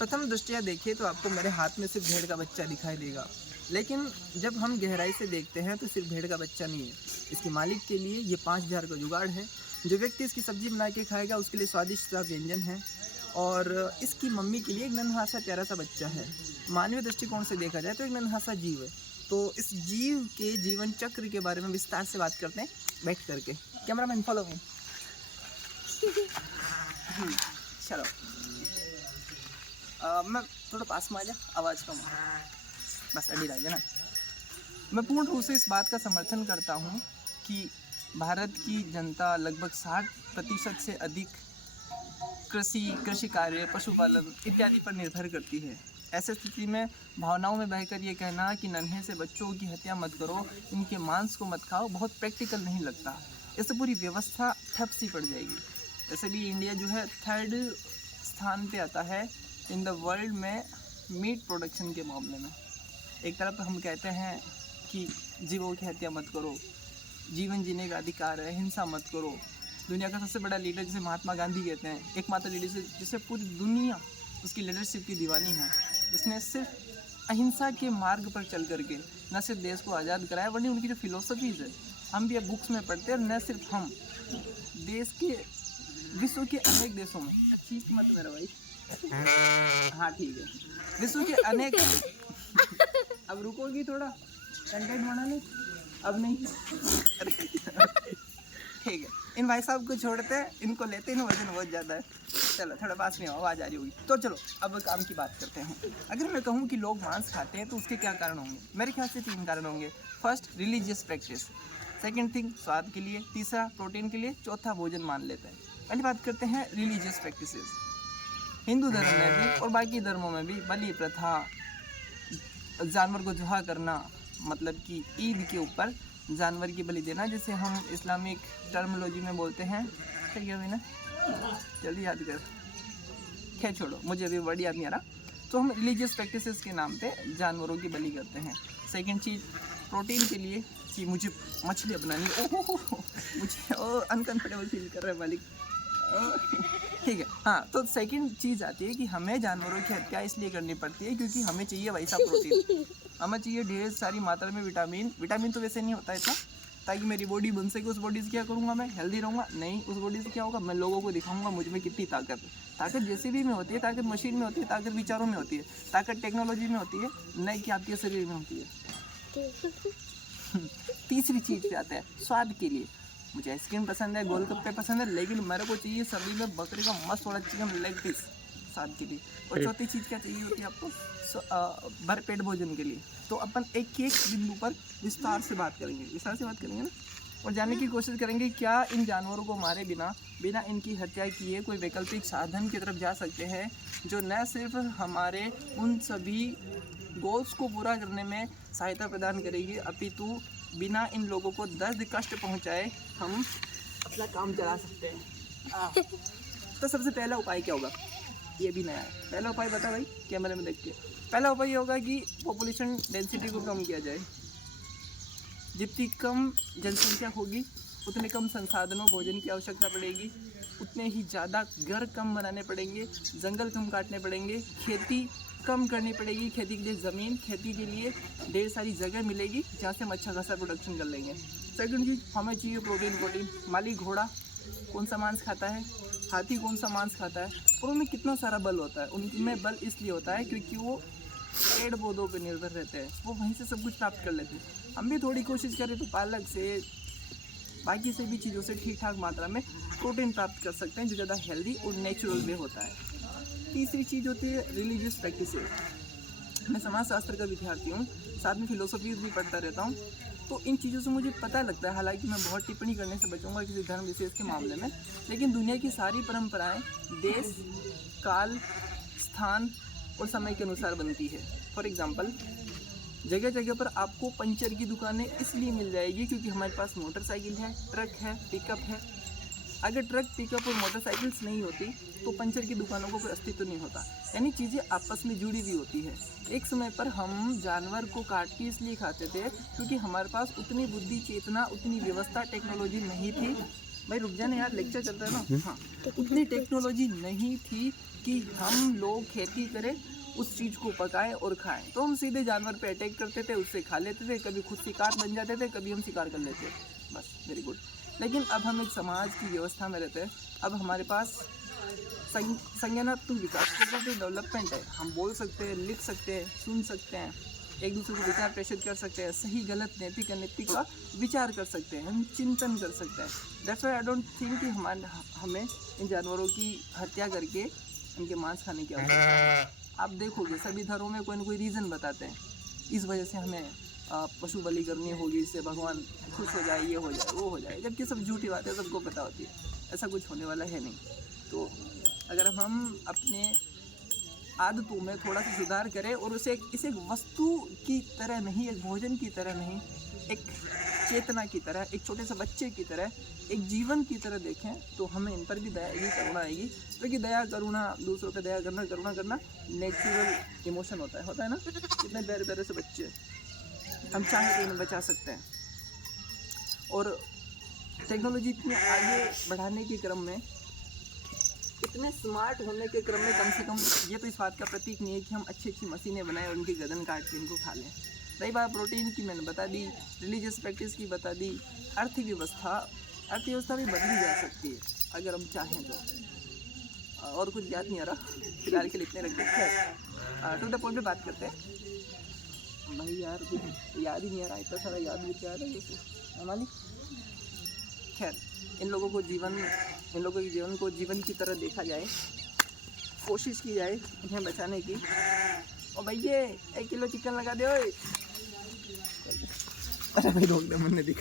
प्रथम दृष्टया देखें तो आपको मेरे हाथ में सिर्फ भेड़ का बच्चा दिखाई देगा, लेकिन जब हम गहराई से देखते हैं तो सिर्फ भेड़ का बच्चा नहीं है। इसके मालिक के लिए ये 5000 का जुगाड़ है। जो व्यक्ति इसकी सब्जी बना के खाएगा उसके लिए स्वादिष्ट सा व्यंजन है, और इसकी मम्मी के लिए एक नन्हा सा प्यारा सा बच्चा है। मानवीय दृष्टिकोण से देखा जाए तो एक नन्हा सा जीव है। तो इस जीव के जीवन चक्र के बारे में विस्तार से बात करते हैं बैठ करके। Cameraman follow me. चलो मैं थोड़ा पास में आ जा, आवाज़ कम बस अड़ी रही है ना। मैं पूर्ण रूप से इस बात का समर्थन करता हूँ कि भारत की जनता लगभग 60% से अधिक कृषि कार्य, पशुपालन इत्यादि पर निर्भर करती है। ऐसी स्थिति में भावनाओं में बहकर ये कहना कि नन्हे से बच्चों की हत्या मत करो, इनके मांस को मत खाओ, बहुत प्रैक्टिकल नहीं लगता। इससे पूरी व्यवस्था ठप सी पड़ जाएगी। वैसे भी इंडिया जो है 3rd स्थान पे आता है इन द वर्ल्ड में मीट प्रोडक्शन के मामले में। एक तरफ हम कहते हैं कि जीवों की हत्या मत करो, जीवन जीने का अधिकार है, हिंसा मत करो। दुनिया का सबसे बड़ा लीडर जिसे महात्मा गांधी कहते हैं, एकमात्र लीडर जिसे पूरी दुनिया उसकी लीडरशिप की दीवानी है, जिसने सिर्फ अहिंसा के मार्ग पर चल करके न सिर्फ देश को आज़ाद कराया, वरना उनकी जो फिलोसफीज़ है हम भी अब बुक्स में पढ़ते हैं। और न सिर्फ हम, देश के विश्व के अनेक देशों में, चीख मत मेरा भाई, हाँ ठीक है, विश्व के अनेक अब रुकोगी थोड़ा कंटेंट बनाने, अब नहीं ठीक है। इन भाई साहब को छोड़ते हैं, इनको लेते हैं, वजन बहुत ज़्यादा है। चलो थोड़ा पास में आवाज़ आ रही होगी तो चलो अब काम की बात करते हैं। अगर मैं कहूँ कि लोग मांस खाते हैं तो उसके क्या कारण होंगे? मेरे ख्याल से 3 कारण होंगे। First, religious practice. Second thing, स्वाद के लिए। तीसरा, प्रोटीन के लिए। चौथा, भोजन मान लेते हैं। पहली बात करते हैं रिलीजियस प्रैक्टिसेस। हिंदू धर्म में भी और बाकी धर्मों में भी बलि प्रथा, जानवर को जुहा करना, मतलब कि ईद के ऊपर जानवर की बलि देना, जिसे हम इस्लामिक टर्मिनोलॉजी में बोलते हैं, सही है ना, जल्दी याद कर, खैर छोड़ो, मुझे अभी वर्ड याद नहीं आ रहा। तो हम रिलीजियस प्रैक्टिसेस के नाम पे जानवरों की बलि करते हैं। सेकंड चीज़, प्रोटीन के लिए कि मुझे मछलियाँ बनानी, मुझे अनकंफर्टेबल फील कर रहा है मालिक, ठीक है। हाँ, तो सेकंड चीज़ आती है कि हमें जानवरों की हत्या इसलिए करनी पड़ती है क्योंकि हमें चाहिए वैसा प्रोटीन, हमें चाहिए ढेर सारी मात्रा में विटामिन तो वैसे नहीं होता इतना, ताकि मेरी बॉडी बन सके। उस बॉडी से क्या करूँगा मैं? हेल्दी रहूँगा? नहीं, उस बॉडी से क्या होगा? मैं लोगों को दिखाऊंगा मुझ में कितनी ताकत जैसे भी में होती है, ताकत मशीन में होती है, ताकत विचारों में होती है, ताकत टेक्नोलॉजी में होती है, नहीं कि आपके शरीर में होती है। तीसरी चीज़ पे आता है स्वाद के लिए। मुझे आइसक्रीम पसंद है, गोलगप्पे पसंद है, लेकिन मेरे को चाहिए सब्जी में बकरे का मस्त वाला चिकन लेग पीस स्वाद के लिए। और चौथी चीज़ क्या चाहिए होती है आपको? भरपेट भोजन के लिए। तो अपन एक एक बिंदु पर विस्तार से बात करेंगे ना, और जानने की कोशिश करेंगे क्या इन जानवरों को मारे बिना इनकी हत्या किए कोई वैकल्पिक साधन की तरफ जा सकते हैं, जो न सिर्फ हमारे उन सभी गोल्स को पूरा करने में सहायता प्रदान करेगी, अपितु बिना इन लोगों को दर्द कष्ट पहुंचाए हम अपना काम चला सकते हैं। तो सबसे पहला उपाय क्या होगा? ये भी नया है। पहला उपाय बता भाई, कैमरे में देख के। पहला उपाय ये होगा कि पॉपुलेशन डेंसिटी को कम किया जाए। जितनी कम जनसंख्या होगी उतने कम संसाधनों भोजन की आवश्यकता पड़ेगी, उतने ही ज़्यादा घर कम बनाने पड़ेंगे, जंगल कम काटने पड़ेंगे, खेती कम करनी पड़ेगी, खेती के लिए ज़मीन, खेती के लिए ढेर सारी जगह मिलेगी जहाँ से हम अच्छा खासा प्रोडक्शन कर लेंगे। सेकंड चीज़, हमें चाहिए प्रोटीन। माली घोड़ा कौन सा मांस खाता है, हाथी कौन सा मांस खाता है, और उनमें कितना सारा बल होता है? उनमें बल इसलिए होता है क्योंकि वो पेड़ पौधों पर निर्भर रहते हैं, वो वहीं से सब कुछ प्राप्त कर लेते हैं। हम भी थोड़ी कोशिश करें तो पालक से, बाकी से भी चीज़ों से ठीक ठाक मात्रा में प्रोटीन प्राप्त कर सकते हैं, जो ज़्यादा हेल्दी और नेचुरल वे होता है। तीसरी चीज़ होती है रिलीजियस प्रैक्टिसेस। मैं समाजशास्त्र का विद्यार्थी हूँ, साथ में फिलोसफीज भी पढ़ता रहता हूँ, तो इन चीज़ों से मुझे पता लगता है, हालांकि मैं बहुत टिप्पणी करने से बचूंगा किसी धर्म विशेष के मामले में, लेकिन दुनिया की सारी परंपराएं देश, काल, स्थान और समय के अनुसार बनती है। फॉर एग्जांपल, जगह जगह पर आपको पंचर की दुकानें इसलिए मिल जाएगी क्योंकि हमारे पास मोटरसाइकिल है, ट्रक है, पिकअप है। अगर ट्रक, पिकअप और मोटरसाइकिल्स नहीं होती तो पंचर की दुकानों को कोई अस्तित्व नहीं होता। यानी चीज़ें आपस में जुड़ी हुई होती है। एक समय पर हम जानवर को काट के इसलिए खाते थे क्योंकि हमारे पास उतनी बुद्धि, चेतना, उतनी व्यवस्था, टेक्नोलॉजी नहीं थी। भाई रुक जाने यार, लेक्चर चल रहा है ना। हाँ, उतनी टेक्नोलॉजी नहीं थी कि हम लोग खेती करें, उस चीज़ को पकाएं और खाएं। तो हम सीधे जानवर पे अटैक करते थे, उससे खा लेते थे, कभी खुद शिकार बन जाते थे, कभी हम शिकार कर लेते थे, बस वेरी गुड। लेकिन अब हम एक समाज की व्यवस्था में रहते हैं। अब हमारे पास संज्ञानात्मक विकास कोऑपरेटिव डेवलपमेंट है। हम बोल सकते हैं, लिख सकते हैं, सुन सकते हैं, एक दूसरे को विचार प्रेषित कर सकते हैं, सही गलत नैतिक अनैतिक का विचार कर सकते हैं, हम चिंतन कर सकते हैं। That's why I don't think कि हमें इन जानवरों की हत्या करके उनके मांस खाने की आवश्यकता है। आप देखोगे सभी धर्मों में कोई ना कोई रीज़न बताते हैं, इस वजह से हमें पशु बलि करनी होगी, इससे भगवान खुश हो जाए, ये हो जाए, वो हो जाए, जबकि सब झूठी बातें सबको पता होती है, ऐसा कुछ होने वाला है नहीं। तो अगर हम अपने आदतों में थोड़ा सा सुधार करें और इसे एक वस्तु की तरह नहीं, एक भोजन की तरह नहीं, एक चेतना की तरह, एक छोटे से बच्चे की तरह, एक जीवन की तरह देखें, तो हमें इन पर भी दया आएगी, करुणा आएगी। क्योंकि दया करुणा, दूसरों पे दया करना, करुणा करना नेचुरल इमोशन होता है ना। कितने प्यारे प्यारे से बच्चे, हम चाहें तो इन्हें बचा सकते हैं। और टेक्नोलॉजी इतनी आगे बढ़ाने के क्रम में, इतने स्मार्ट होने के क्रम में, कम से कम ये तो इस बात का प्रतीक नहीं है कि हम अच्छी अच्छी मशीनें बनाएं और उनकी गर्दन काट के इनको खा लें। रही बात प्रोटीन की, मैंने बता दी, रिलीजियस प्रैक्टिस की बता दी, अर्थव्यवस्था भी बदली जा सकती है अगर हम चाहें तो। और कुछ याद नहीं आ रहा फिलहाल के लिए, इतने रखते हैं। टू द पॉइंट पे बात करते हैं। भाई यार कुछ याद ही नहीं आ रहा, इतना सारा याद भी क्या है जैसे मालिक। खैर, इन लोगों के जीवन को जीवन की तरह देखा जाए, कोशिश की जाए इन्हें बचाने की। और भैया 1 किलो चिकन लगा दे। अरे भाई रोक दे, मैंने दिखा।